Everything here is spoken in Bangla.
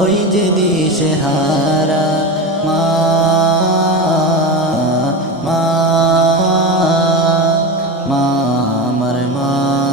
ওই যে দিশে হারা মা মা মা আমার মা।